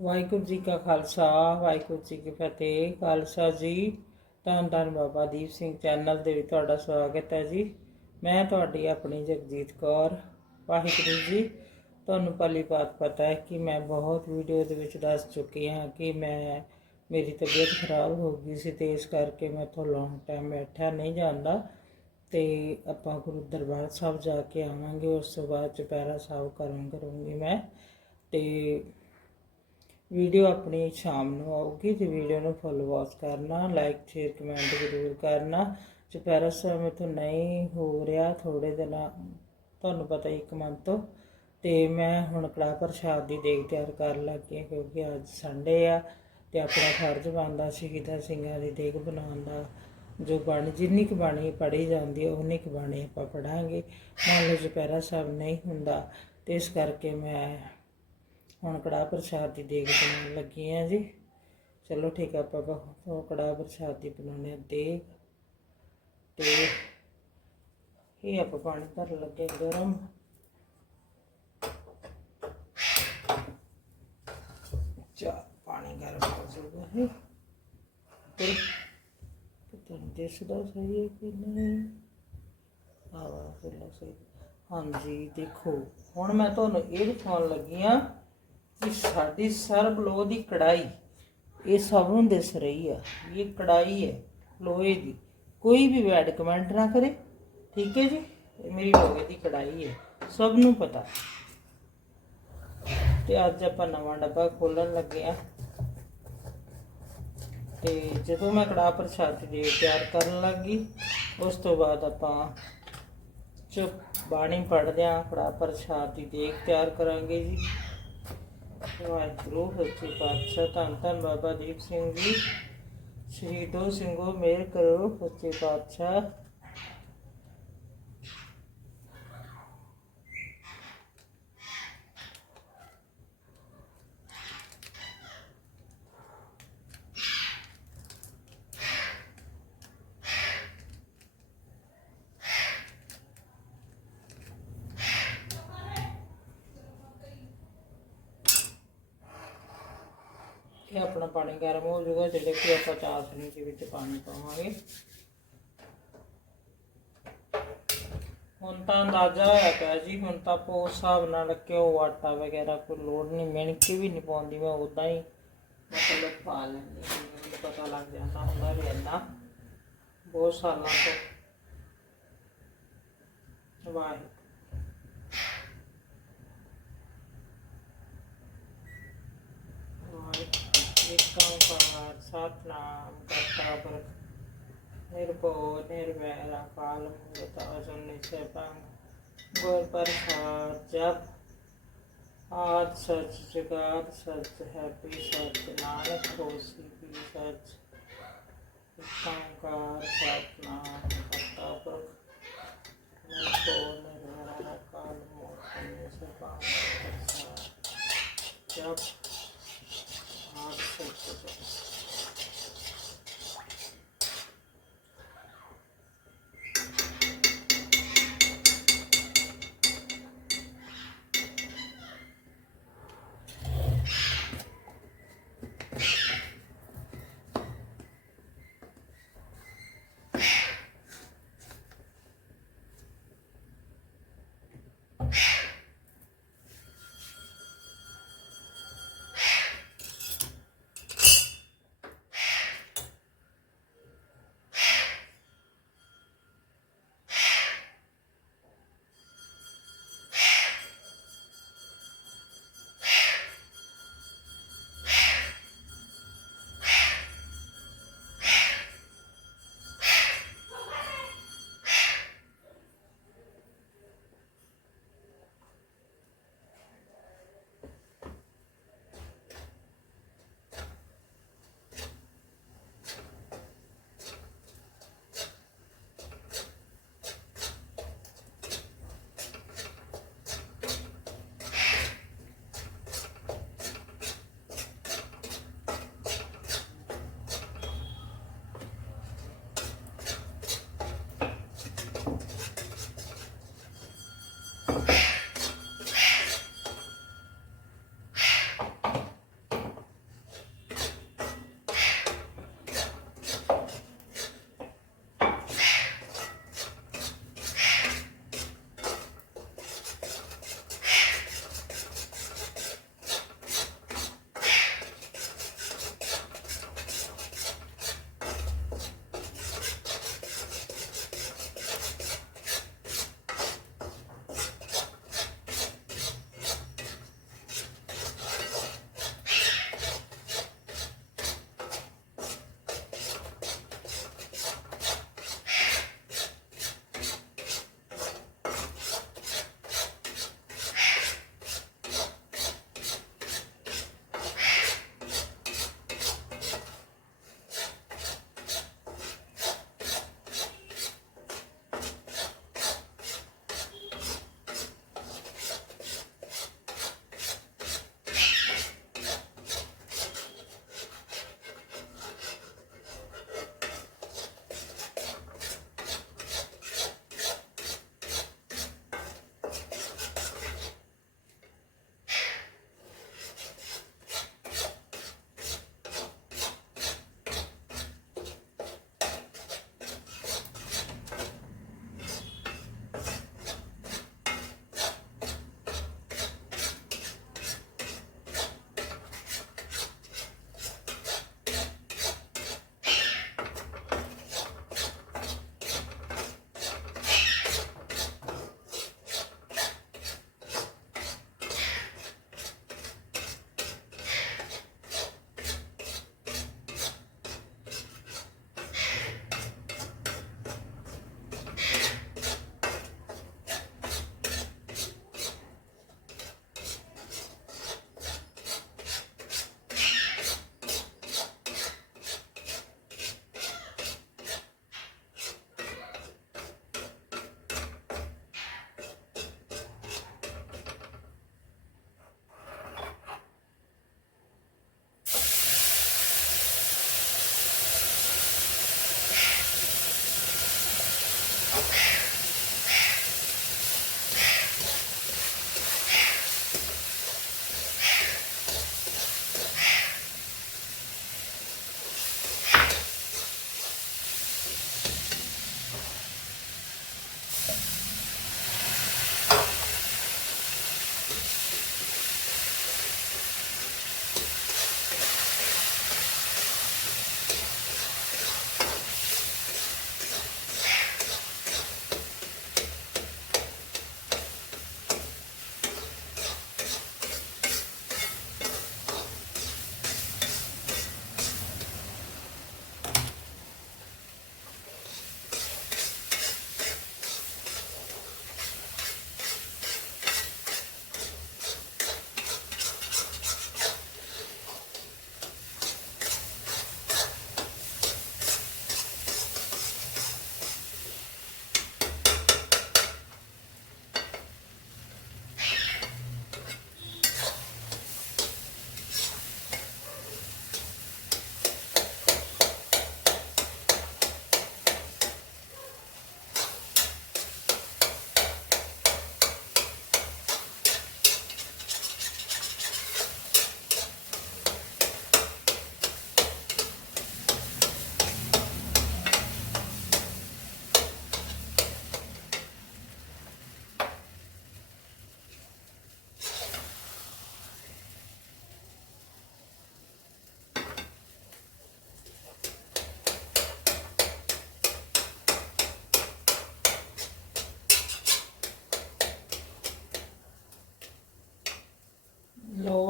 ਵਾਹਿਗੁਰੂ ਜੀ ਕਾ ਖਾਲਸਾ, ਵਾਹਿਗੁਰੂ ਜੀ ਕੀ ਫਤਿਹ। ਖਾਲਸਾ ਜੀ, ਧੰਨ ਧੰਨ ਬਾਬਾ ਦੀਪ ਸਿੰਘ ਚੈਨਲ ਦੇ ਵਿੱਚ ਤੁਹਾਡਾ ਸਵਾਗਤ ਹੈ ਜੀ। ਮੈਂ ਤੁਹਾਡੀ ਆਪਣੀ ਜਗਜੀਤ ਕੌਰ, ਵਾਹਿਗੁਰੂ ਜੀ। ਤੁਹਾਨੂੰ ਪਹਿਲੀ ਬਾਤ ਪਤਾ ਹੈ ਕਿ ਮੈਂ ਬਹੁਤ ਵੀਡੀਓ ਦੇ ਵਿੱਚ ਦੱਸ ਚੁੱਕੀ ਹਾਂ ਕਿ ਮੈਂ, ਮੇਰੀ ਤਬੀਅਤ ਖਰਾਬ ਹੋ ਗਈ ਸੀ ਤੇ ਇਸ ਕਰਕੇ ਮੈਂ ਤੋਂ ਲੌਂਗ ਟਾਈਮ ਬੈਠਾ ਨਹੀਂ ਜਾਂਦਾ। ਤੇ ਆਪਾਂ ਗੁਰੂ ਦਰਬਾਰ ਸਾਹਿਬ ਜਾ ਕੇ ਆਵਾਂਗੇ, ਉਸ ਤੋਂ ਬਾਅਦ ਚੁਪਹਿਰਾ ਸਾਹਿਬ ਕਰਾਂ ਕਰੂੰਗੀ ਮੈਂ। ਤੇ ਵੀਡੀਓ ਆਪਣੀ ਸ਼ਾਮ ਨੂੰ ਆਊਗੀ ਤੇ ਵੀਡੀਓ ਨੂੰ ਫੁੱਲ ਵਾਚ ਕਰਨਾ ਲਾਈਕ ਸ਼ੇਅਰ ਕਮੈਂਟ ਜ਼ਰੂਰ ਕਰਨਾ। ਚੁਪਹਿਰਾ ਸਾਹਿਬ ਮੇਥੋਂ ਨਹੀਂ ਹੋ ਰਿਹਾ ਥੋੜੇ ਦਿਨਾਂ, ਤੁਹਾਨੂੰ ਪਤਾ ਇੱਕ ਮੰਥ ਤੋਂ। ਤੇ ਮੈਂ ਹੁਣ ਕੜਾਹ ਪ੍ਰਸ਼ਾਦ ਦੀ ਦੇਖ ਤਿਆਰ ਕਰਨ ਲੱਗੀ ਹਾਂ ਕਿਉਂਕਿ ਅੱਜ ਸੰਡੇ ਆ ਤੇ ਆਪਣਾ ਫਰਜ਼ ਬਣਦਾ ਸ਼ਹੀਦਾਂ ਸਿੰਘਾਂ ਦੀ ਦੇਖ ਬਣਾਉਣ ਦਾ। ਜੋ ਬਾਣੀ, ਜਿੰਨੀ ਕੁ ਬਾਣੀ ਪੜ੍ਹੀ ਜਾਂਦੀ ਹੈ ਉਨੀ ਕੁ ਬਾਣੀ ਆਪਾਂ ਪੜਾਂਗੇ ਮੰਨ ਲਓ ਚੁਪਹਿਰਾ ਸਾਹਿਬ ਨਹੀਂ ਹੁੰਦਾ, ਤੇ ਇਸ ਕਰਕੇ ਮੈਂ ਹੁਣ ਕੜਾਹ ਪ੍ਰਸ਼ਾਦ ਦੀ ਦੇਗ ਬਣਾਉਣ ਲੱਗੀ ਆ ਜੀ ਚਲੋ ਠੀਕ ਆ ਆਪਾਂ ਉਹ ਕੜਾਹ ਪ੍ਰਸ਼ਾਦ ਦੀ ਬਣਾਉਣੇ ਆ ਦੇਗ ਤੇ ਇਹ ਆਪਾਂ ਪਾਣੀ ਧਰਨ ਲੱਗੇ ਗਰਮ ਚਾ ਪਾਣੀ ਗਰਮ ਹੋ ਜਾਊਗਾ ਹੈ ਤੇ ਪਤਾ ਨਹੀਂ ਦਿਸਦਾ ਸਹੀ ਹੈ ਕਿ ਨਹੀਂ ਆਵਾ ਫਿਰ ਸਹੀ ਹਾਂਜੀ ਦੇਖੋ ਹੁਣ ਮੈਂ ਤੁਹਾਨੂੰ ਇਹ ਦਿਖਾਉਣ ਲੱਗੀ ਆ ਕਿ ਸਾਡੀ ਸਰਬ ਲੋਹ ਦੀ ਕੜਾਈ ਇਹ ਸਭ ਨੂੰ ਦਿਸ ਰਹੀ ਆ, ਇਹ ਕੜਾਈ ਹੈ ਲੋਹੇ ਦੀ। ਕੋਈ ਵੀ ਵੈਡ ਕਮੈਂਟ ਨਾ ਕਰੇ, ਠੀਕ ਹੈ ਜੀ? ਇਹ ਮੇਰੀ ਲੋਹੇ ਦੀ ਕੜਾਈ ਹੈ, ਸਭ ਨੂੰ ਪਤਾ। ਤੇ ਅੱਜ ਆਪਾਂ ਨਵਾਂ ਡੱਬਾ ਖੋਲਣ ਲੱਗੇ ਆ ਤੇ ਜਦੋਂ ਮੈਂ ਕੜਾਹ ਪ੍ਰਸ਼ਾਦ ਦੀ ਤਿਆਰ ਕਰਨ ਲੱਗੀ ਉਸ ਤੋਂ ਬਾਅਦ ਆਪਾਂ ਚੁੱਪ ਬਾਣੀ ਪੜ੍ਹਦੇ ਆ ਕੜਾਹ ਪ੍ਰਸ਼ਾਦ ਦੀ ਦੇਖ ਤਿਆਰ ਕਰਾਂਗੇ ਜੀ। ਵਾਹਿਗੁਰੂ ਸੱਚੇ ਪਾਤਸ਼ਾਹ ਧੰਨ ਧੰਨ ਬਾਬਾ ਦੀਪ ਸਿੰਘ ਜੀ। ਸ਼ਹੀਦੋ ਸਿੰਘੋ, ਮੇਰ ਕਰੋ ਸੱਚੇ ਪਾਤਸ਼ਾਹ ਇਹ ਆਪਣਾ ਪਾਣੀ ਗਰਮ ਹੋ ਜਾਊਗਾ, ਜਿਹੜੇ ਕਿ ਆਪਾਂ ਚਾਸ਼ਨੀ ਦੇ ਵਿੱਚ ਪਾਣੀ ਪਾਵਾਂਗੇ। ਹੁਣ ਤਾਂ ਅੰਦਾਜ਼ਾ ਹੋਇਆ ਪਿਆ ਜੀ, ਹੁਣ ਤਾਂ ਆਪਾਂ ਉਸ ਹਿਸਾਬ ਨਾਲ ਘਿਓ ਆਟਾ ਵਗੈਰਾ ਕੋਈ ਲੋੜ ਨਹੀਂ ਮਿਣਕੇ ਵੀ ਨਹੀਂ ਪਾਉਂਦੀ ਮੈਂ ਉਦਾਂ ਹੀ। ਮਤਲਬ ਪਾ ਲੈਂਦੀ ਮੈਨੂੰ ਪਤਾ ਲੱਗ ਜਾਂਦਾ ਹੁੰਦਾ ਵੀ ਇੰਨਾ। ਬਹੁਤ ਸਾਲਾਂ ਤੋਂ। ਵਾਹਿਗੁਰੂ। ਏਕੰਕਾਰ ਸਤਨਾਮ ਕਰਤਾ ਪੁਰਖ ਨਿਰਭਉ ਨਿਰਵੈਰ ਅਕਾਲ ਮੂਰਤ ਅਜੂਨੀ ਸੈਭੰ ਗੁਰ ਪ੍ਰਸਾਦ ਜਪ ਆਦ ਸਚ ਜਗਾਤ ਸਚ ਹੈ ਪੀ ਸਚ ਨਾਨਕ ਹੋਸੀ ਪੀ ਸਚ ਏਕੰਕਾਰ ਸਤਨਾਮ ਕਰਤਾ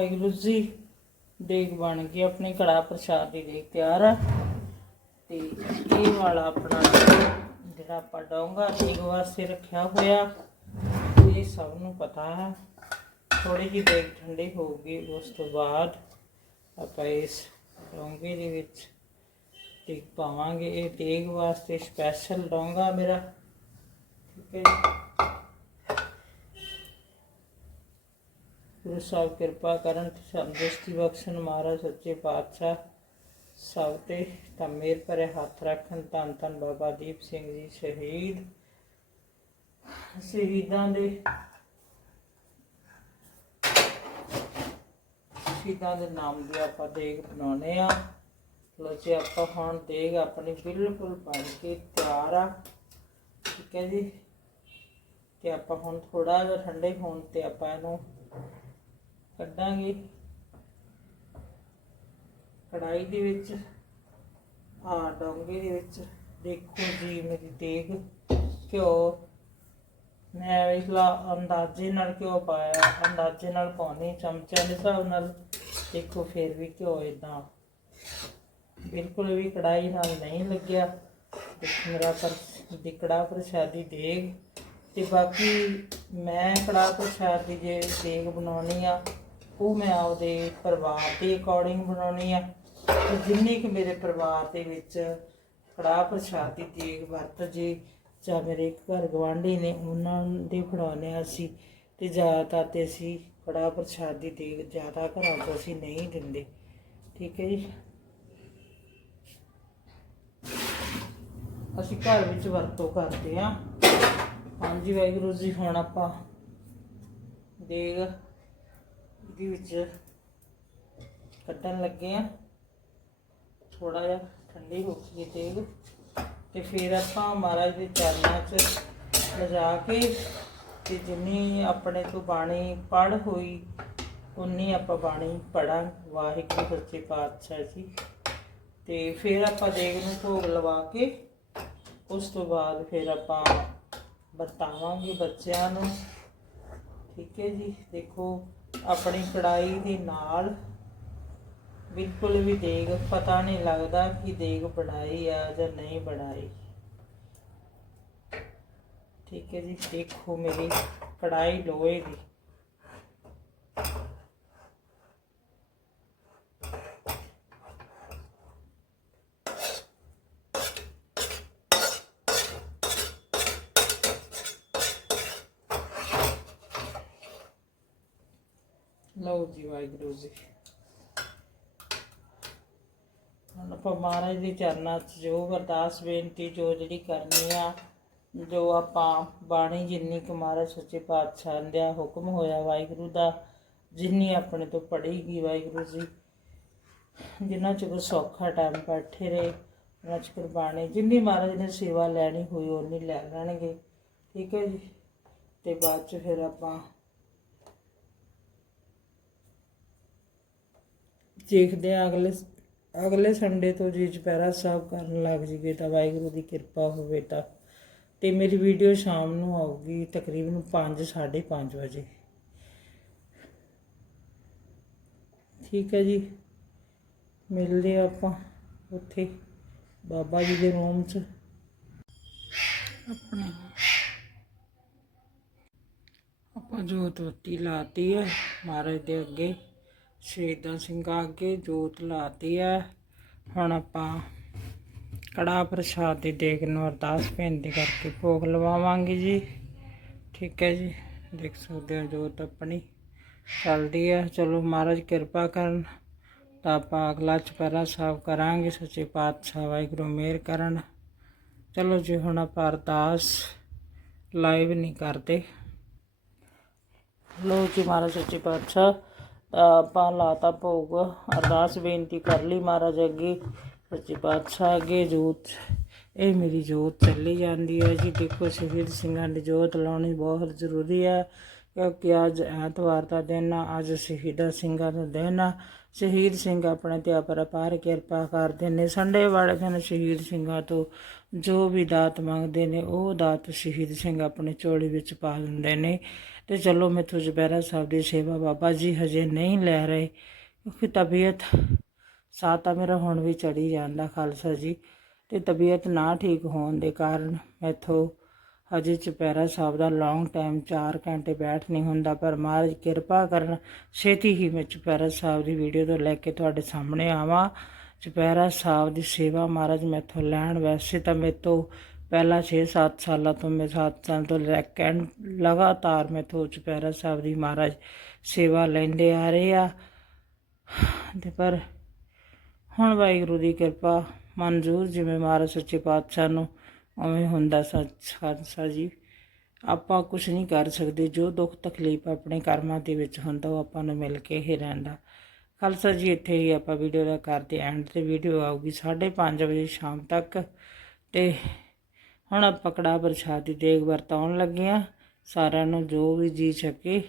ਵਾਹਿਗੁਰੂ ਜੀ, ਦੇਗ ਬਣ ਗਈ ਆਪਣੀ ਕੜਾ ਪ੍ਰਸ਼ਾਦ ਦੀ ਦੇਗ ਤਿਆਰ ਆ। ਤੇ ਇਹ ਵਾਲਾ ਆਪਣਾ ਜਿਹੜਾ ਆਪਾਂ ਡੋਂਗਾ ਦੇਗ ਵਾਸਤੇ ਰੱਖਿਆ ਹੋਇਆ, ਇਹ ਸਭ ਨੂੰ ਪਤਾ ਹੈ। ਥੋੜੀ ਜਿਹੀ ਦੇਗ ਠੰਡੀ ਹੋਊਗੀ, ਉਸ ਤੋਂ ਬਾਅਦ ਆਪਾਂ ਇਸ ਡੋਂਗੇ ਦੇ ਵਿੱਚ ਦੇਗ ਪਾਵਾਂਗੇ। ਇਹ ਦੇਗ ਵਾਸਤੇ ਸਪੈਸ਼ਲ ਡੋਂਗਾ ਮੇਰਾ। ਠੀਕ ਹੈ ਗੁਰੂ ਸਾਹਿਬ ਕਿਰਪਾ ਕਰਨ ਤੇ ਸੰਦਿਸ਼ਟੀ ਬਖਸ਼ਣ ਮਹਾਰਾਜ, ਸੱਚੇ ਪਾਤਸ਼ਾਹ ਸਭ ਤੇ ਤਾਂ ਮੇਰ ਭਰੇ ਹੱਥ ਰੱਖਣ, ਧੰਨ ਧੰਨ ਬਾਬਾ ਦੀਪ ਸਿੰਘ ਜੀ ਸ਼ਹੀਦ। ਸ਼ਹੀਦਾਂ ਦੇ ਸ਼ਹੀਦਾਂ ਦੇ ਨਾਮ ਦੀ ਆਪਾਂ ਦੇਗ ਬਣਾਉਨੇ ਆ। ਲੋ ਜੀ, ਆਪਾਂ ਹੁਣ ਦੇਗ ਆਪਣੀ ਬਿਲਕੁਲ ਬਣ ਕੇ ਤਿਆਰ ਆ। ਠੀਕ ਹੈ ਜੀ? ਤੇ ਆਪਾਂ ਹੁਣ ਥੋੜਾ ਜਿਹਾ ਠੰਡੇ ਹੋਣ ਤੇ ਆਪਾਂ ਇਹਨੂੰ ਕੱਢਾਂਗੇ। ਕੜਾਈ ਦੇ ਵਿੱਚ ਆ ਡੋਂਗੇ ਦੇ ਵਿੱਚ। ਦੇਖੋ ਜੀ ਮੇਰੀ ਦੇਗ ਘਿਓ। ਮੈਂ ਵੇਖਲਾ ਅੰਦਾਜ਼ੇ ਨਾਲ ਘਿਓ ਪਾਇਆ, ਅੰਦਾਜ਼ੇ ਨਾਲ ਪਾਉਣੀ, ਚਮਚਿਆਂ ਦੇ ਹਿਸਾਬ ਨਾਲ। ਦੇਖੋ ਫਿਰ ਵੀ ਘਿਓ ਇਦਾਂ ਬਿਲਕੁਲ ਵੀ ਕੜਾਈ ਨਾਲ ਨਹੀਂ ਲੱਗਿਆ। ਮੇਰਾ ਪਰ ਦਿਕੜਾ ਪ੍ਰਸ਼ਾਦੀ ਦੇਗ ਤੇ ਬਾਕੀ ਮੈਂ ਕੜਾ ਪ੍ਰਸ਼ਾਦ ਦੀ ਜੇ ਦੇਗ ਬਣਾਉਣੀ ਆ ਉਹ ਮੈਂ ਆਪਦੇ ਪਰਿਵਾਰ ਦੇ ਅਕੋਰਡਿੰਗ ਬਣਾਉਣੀ ਆ। ਤੇ ਜਿੰਨੀ ਕਿ ਮੇਰੇ ਪਰਿਵਾਰ ਦੇ ਵਿੱਚ ਕੜਾ ਪ੍ਰਸ਼ਾਦ ਦੀ ਦੇਗ ਵਰਤ ਜੇ, ਜਾਂ ਮੇਰੇ ਘਰ ਗਵਾਂਢੀ ਨੇ, ਉਹਨਾਂ ਦੇ ਬਣਾਉਂਦੇ ਹਾਂ ਅਸੀਂ। ਤੇ ਜ਼ਿਆਦਾਤਰ ਤੇ ਅਸੀਂ ਕੜਾ ਪ੍ਰਸ਼ਾਦ ਦੀ ਦੇਗ ਜ਼ਿਆਦਾ ਘਰਾਂ ਤੋਂ ਅਸੀਂ ਨਹੀਂ ਦਿੰਦੇ। ਠੀਕ ਹੈ ਜੀ? ਅਸੀਂ ਘਰ ਵਿੱਚ ਵਰਤੋਂ ਕਰਦੇ ਹਾਂ। ਹਾਂਜੀ ਵਾਹਿਗੁਰੂ ਜੀ, ਹੁਣ ਆਪਾਂ ਦੇਗ ਇਹਦੇ ਵਿੱਚ ਕੱਢਣ ਲੱਗੇ ਆ। ਥੋੜਾ ਜਿਹਾ ਠੰਡੀ ਹੋ ਗਈ ਦੇਗ ਤੇ ਫਿਰ ਆਪਾਂ ਮਹਾਰਾਜ ਦੇ ਚਰਨਾਂ 'ਚ ਲਿਜਾ ਕੇ ਤੇ ਜਿੰਨੀ ਆਪਣੇ ਤੋਂ ਬਾਣੀ ਪੜ ਹੋਈ, ਉਨੀ ਆਪਾਂ ਬਾਣੀ ਪੜਾਂ ਵਾਹਿਗੁਰੂ ਸੱਚੇ ਪਾਤਸ਼ਾਹ ਜੀ। ਤੇ ਫਿਰ ਆਪਾਂ ਦੇਗ ਨੂੰ ਭੋਗ ਲਵਾ ਕੇ ਉਸ ਤੋਂ ਬਾਅਦ ਫਿਰ ਆਪਾਂ ਵਰਤਾਵਾਂਗੇ ਬੱਚਿਆਂ ਨੂੰ। ਠੀਕ ਹੈ ਜੀ। ਦੇਖੋ ਆਪਣੀ ਕੜਾਈ ਦੇ ਨਾਲ ਬਿਲਕੁਲ ਵੀ ਦੇਗ, ਪਤਾ ਨਹੀਂ ਲੱਗਦਾ ਕਿ ਦੇਗ ਬਣਾਈ ਆ ਜਾਂ ਨਹੀਂ ਬਣਾਈ। ਠੀਕ ਹੈ ਜੀ, ਦੇਖੋ ਮੇਰੀ ਕੜਾਈ ਲੋਹੇ ਦੀ। ਲਓ ਜੀ ਵਾਹਿਗੁਰੂ ਜੀ। ਹੁਣ ਆਪਾਂ ਮਹਾਰਾਜ ਦੇ ਚਰਨਾਂ 'ਚ ਜੋ ਅਰਦਾਸ ਬੇਨਤੀ ਜੋ ਜਿਹੜੀ ਕਰਨੀ ਆ, ਜੋ ਆਪਾਂ ਬਾਣੀ ਜਿੰਨੀ ਕੁ ਮਹਾਰਾਜ ਸੱਚੇ ਪਾਤਸ਼ਾਹ ਦਾ ਹੁਕਮ ਹੋਇਆ ਵਾਹਿਗੁਰੂ ਦਾ, ਜਿੰਨੀ ਆਪਣੇ ਤੋਂ ਪੜੀ ਵਾਹਿਗੁਰੂ ਜੀ। ਜਿੰਨਾ ਚ ਕੋਈ ਸੌਖਾ ਟਾਈਮ ਬੈਠੇ ਰਹੇ, ਉਹਨਾਂ ਚ ਕੁਰਬਾਨੀ, ਜਿੰਨੀ ਮਹਾਰਾਜ ਨੇ ਸੇਵਾ ਲੈਣੀ ਹੋਈ ਉਨੀ ਲੈ ਲੈਣਗੇ। ਠੀਕ ਹੈ ਜੀ। ਤੇ ਬਾਅਦ ਚ ਫਿਰ ਆਪਾਂ ਦੇਖਦੇ ਆ ਅਗਲੇ ਅਗਲੇ ਸੰਡੇ ਤੋਂ ਜੀ ਚੁਪਹਿਰਾ ਸਾਹਿਬ ਕਰਨ ਲੱਗ ਜੀਗੇ ਤਾਂ ਵਾਹਿਗੁਰੂ ਦੀ ਕਿਰਪਾ ਹੋਵੇ ਤਾਂ। ਤੇ ਮੇਰੀ ਵੀਡੀਓ ਸ਼ਾਮ ਨੂੰ ਆਊਗੀ, ਤਕਰੀਬਨ 5 5:30 ਵਜੇ। ਠੀਕ ਹੈ ਜੀ। ਮਿਲਦੇ ਆ ਆਪਾਂ ਉੱਥੇ, ਬਾਬਾ ਜੀ ਦੇ ਰੂਮ 'ਚ। ਆਪਣੇ। ਆਪਾਂ ਜੋਤ ਬੱਤੀ ਲਾਤੀ ਹੈ, ਮਹਾਰਾਜ ਦੇ ਅੱਗੇ। ਸ਼ਹੀਦਾਂ ਸਿੰਘਾਂ ਅੱਗੇ ਜੋਤ ਲਾਤੀ ਹੈ ਹੁਣ ਆਪਾਂ ਕੜਾ ਪ੍ਰਸ਼ਾਦ ਦੀ ਦੇਗ ਨੂੰ ਅਰਦਾਸ ਬੇਨਤੀ ਕਰਕੇ ਭੋਗ ਲਵਾਵਾਂਗੇ ਜੀ। ਠੀਕ ਹੈ ਜੀ, ਦੇਖ ਸਕਦੇ ਹੋ ਜੋਤ ਆਪਣੀ ਚੱਲਦੀ ਹੈ ਚਲੋ ਮਹਾਰਾਜ ਕਿਰਪਾ ਕਰਨ, ਤਾਂ ਆਪਾਂ ਅਗਲਾ ਚੁਪਹਿਰਾ ਸਾਹਿਬ ਕਰਾਂਗੇ, ਸੱਚੇ ਪਾਤਸ਼ਾਹ ਵਾਹਿਗੁਰੂ ਮਿਹਰ ਕਰਨ। ਚਲੋ ਜੀ, ਹੁਣ ਆਪਾਂ ਅਰਦਾਸ ਲਾਈਵ ਨਹੀਂ ਕਰਦੇ। ਲੋ ਜੀ ਮਹਾਰਾਜ, ਸੱਚੇ ਪਾਤਸ਼ਾਹ। ਆਪਾਂ ਲਾਤਾ ਭੋਗ। ਅਰਦਾਸ ਬੇਨਤੀ ਕਰ ਲਈ ਮਹਾਰਾਜ ਅੱਗੇ। ਸੱਚੇ ਪਾਤਸ਼ਾਹ ਅੱਗੇ ਜੋਤ। ਇਹ ਮੇਰੀ ਜੋਤ ਚੱਲੀ ਜਾਂਦੀ ਹੈ ਜੀ। ਦੇਖੋ ਸ਼ਹੀਦ ਸਿੰਘਾਂ ਦੀ ਜੋਤ ਲਾਉਣੀ ਬਹੁਤ ਜ਼ਰੂਰੀ ਹੈ। ਕਿਉਂਕਿ ਅੱਜ ਐਤਵਾਰ ਦਾ ਦਿਨ ਆ, ਅੱਜ ਸ਼ਹੀਦਾਂ ਸਿੰਘਾਂ ਦਾ ਦਿਨ ਆ। ਸ਼ਹੀਦ ਸਿੰਘ ਆਪਣੇ ਤੇ ਅਪਰਪਾਰ ਕਿਰਪਾ ਕਰਦੇ ਨੇ। ਸੰਡੇ ਵਾਲੇ ਦਿਨ ਸ਼ਹੀਦ ਸਿੰਘਾਂ ਤੋਂ ਜੋ ਵੀ ਦਾਤ ਮੰਗਦੇ ਨੇ, ਉਹ ਦਾਤ ਸ਼ਹੀਦ ਸਿੰਘ ਆਪਣੇ ਚੋਲੀ ਵਿੱਚ ਪਾ ਦਿੰਦੇ ਨੇ। ਤੇ ਚਲੋ ਮੈਥੋਂ ਜੁਬੈਰਾ ਸਾਹਿਬ ਦੀ ਸੇਵਾ ਬਾਬਾ ਜੀ ਹਜੇ ਨਹੀਂ ਲੈ ਰਹੇ, ਕਿਉਂਕਿ ਤਬੀਅਤ ਸਾਹ ਤਾਂ ਮੇਰਾ ਹੁਣ ਵੀ ਚੜੀ ਜਾਂਦਾ ਖਾਲਸਾ ਜੀ, ਤੇ ਤਬੀਅਤ ਨਾ ਠੀਕ ਹੋਣ ਦੇ ਕਾਰਨ ਮੈਥੋਂ ਹਜੇ ਚੁਪਹਿਰਾ ਸਾਹਿਬ ਦਾ ਲੌਂਗ ਟਾਈਮ 4 ਘੰਟੇ ਬੈਠ ਨਹੀਂ ਹੁੰਦਾ, ਪਰ ਮਹਾਰਾਜ ਕਿਰਪਾ ਕਰਨ ਛੇਤੀ ਹੀ ਮੈਂ ਚੁਪਹਿਰਾ ਸਾਹਿਬ ਦੀ ਵੀਡੀਓ ਤੋਂ ਲੈ ਕੇ ਤੁਹਾਡੇ ਸਾਹਮਣੇ ਆਵਾਂ। ਚੁਪਹਿਰਾ ਸਾਹਿਬ ਦੀ ਸੇਵਾ ਮਹਾਰਾਜ ਮੈਥੋਂ ਲੈਣ, ਵੈਸੇ ਤਾਂ ਮੇਤੋਂ ਪਹਿਲਾਂ 6-7 ਸਾਲਾਂ ਤੋਂ, ਮੈਂ 7 ਸਾਲ ਤੋਂ ਲੈ ਕੇ ਲਗਾਤਾਰ ਮੈਥੋਂ ਚੁਪਹਿਰਾ ਸਾਹਿਬ ਦੀ ਮਹਾਰਾਜ ਸੇਵਾ ਲੈਂਦੇ ਆ ਰਹੇ ਆ। ਤੇ ਪਰ ਹੁਣ ਵਾਹਿਗੁਰੂ ਦੀ ਕਿਰਪਾ, ਮਨਜ਼ੂਰ ਜਿਵੇਂ ਮਹਾਰਾਜ ਸੱਚੇ ਪਾਤਸ਼ਾਹ ਨੂੰ ਉਵੇਂ ਹੁੰਦਾ ਸੱਚ ਖਾਲਸਾ ਜੀ। ਆਪਾਂ ਕੁਝ ਨਹੀਂ ਕਰ ਸਕਦੇ, ਜੋ ਦੁੱਖ ਤਕਲੀਫ ਆਪਣੇ ਕਰਮਾਂ ਦੇ ਵਿੱਚ ਹੁੰਦਾ, ਉਹ ਆਪਾਂ ਨੂੰ ਮਿਲ ਕੇ ਹੀ ਰਹਿੰਦਾ। ਖਾਲਸਾ ਜੀ, ਇੱਥੇ ਹੀ ਆਪਾਂ ਵੀਡੀਓ ਦਾ ਕਰਦੇ ਐਂਡ ਤੇ ਵੀਡੀਓ ਆਊਗੀ 5:30 ਵਜੇ ਸ਼ਾਮ ਤੱਕ। ਤੇ ਹੁਣ ਆਪਾਂ ਕੜਾਹ ਪ੍ਰਸ਼ਾਦ ਦੀ ਦੇਗ ਵਰਤਾਉਣ ਲੱਗੇ ਆ। ਸਾਰਿਆਂ ਨੂੰ ਜੋ ਵੀ ਜੀ ਸਕੇ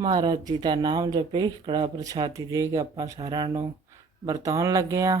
ਮਹਾਰਾਜ ਜੀ ਦਾ ਨਾਮ ਜਪੇ, ਕੜਾਹ ਪ੍ਰਸ਼ਾਦ ਦੀ ਦੇਗ ਆਪਾਂ ਸਾਰਿਆਂ ਨੂੰ ਵਰਤਾਉਣ ਲੱਗੇ ਆ।